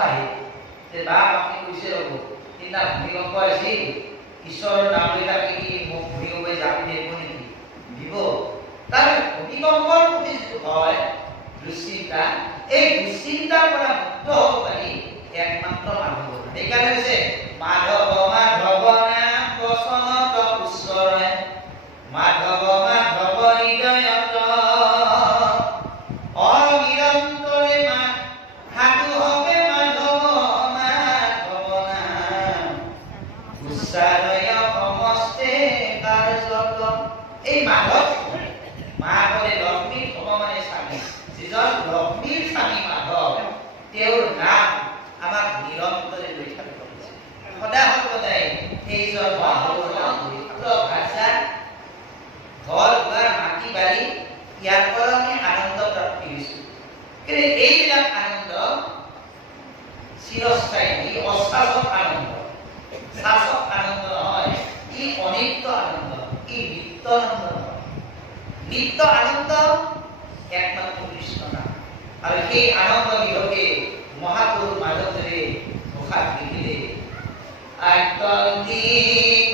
আহে যে বাপ আপুনি কৈছে ৰ'ব সিদিনা ভূমিকম্প আহিছিল ঈশ্বৰৰ নাম লৈ আপুনি কি মোক ভূমিকম্পই জাপি দিব নেকি দিব তাৰ ভূমিকম্পৰ প্ৰতি যিটো হয় দুশ্চিন্তা এই দুশ্চিন্তাৰ পৰা মুক্ত হ'ব পাৰি একমাত্ৰ মাধৱ সেইকাৰণে হৈছে মাধৱ মাধৱ নাম প্ৰসনত পুষ্কৰে মাধৱ মাধৱ হৃদয়ত অনিৰন্তৰে সাধু হবে মাধৱ মাধৱ নাম উচ্চাৰয় সমস্তে কাৰ্যত এই মাধৱ মাধৱে লক্ষ্মীৰ ভগৱানে স্বামী যিজন লক্ষ্মীৰ স্বামী মাধৱ তেওঁৰ নাম আমাক নিৰন্তৰে লৈ থাকিব সদায় সদায় সেইজন মাধৱৰ নাম ভাষা ঘৰ দুৱাৰ মাটি বাৰী ইয়াৰ পৰা আমি আনন্দ প্ৰাপ্তি হৈছোঁ কিন্তু এইবিলাক আনন্দ চিৰস্থায়ী ই অশাশ্বত আনন্দ শাশ্বত আনন্দ নহয় ই অনিত্য আনন্দ ই নিত্য আনন্দ নহয় নিত্য আনন্দ একমাত্ৰ কৃষ্ণ নাম আৰু সেই আনন্দ বিহকে মহাপুৰুষ মাধৱদেৱে মুখাত লিখিলে আত্যন্তিক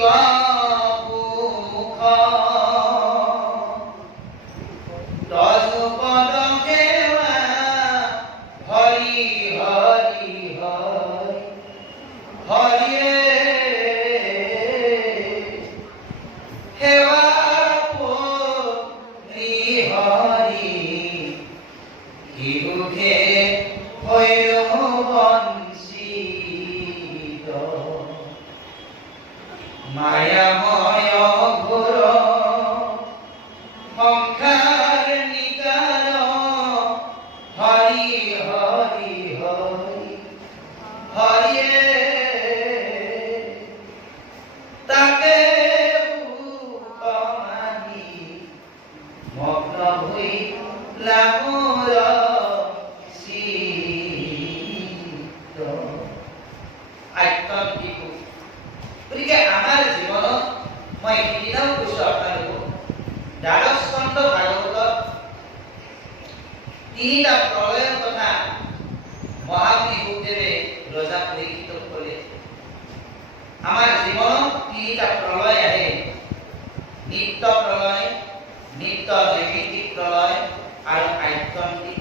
মায়াময় ঘোৰ সংখ্যাৰ নিকাৰ হৰি হৰি হৰি হৰিয়ে তাকে মানি মগ্ন হই লামুৰ শীত আত্যন্তিক গতিকে আমাৰ জীৱনত মই সেইদিনাও কৈছোঁ আপোনালোকক দ্বাদশ স্কন্ধ ভাগৱতত তিনিটা প্ৰলয়ৰ কথা মহামুনি শুকদেৱে ৰজা পৰীক্ষিতক ক'লে আমাৰ জীৱনত তিনিটা প্ৰলয় আহে নিত্য প্ৰলয় নিত্য নৈমিত্তিক প্ৰলয় আৰু আত্যন্তিক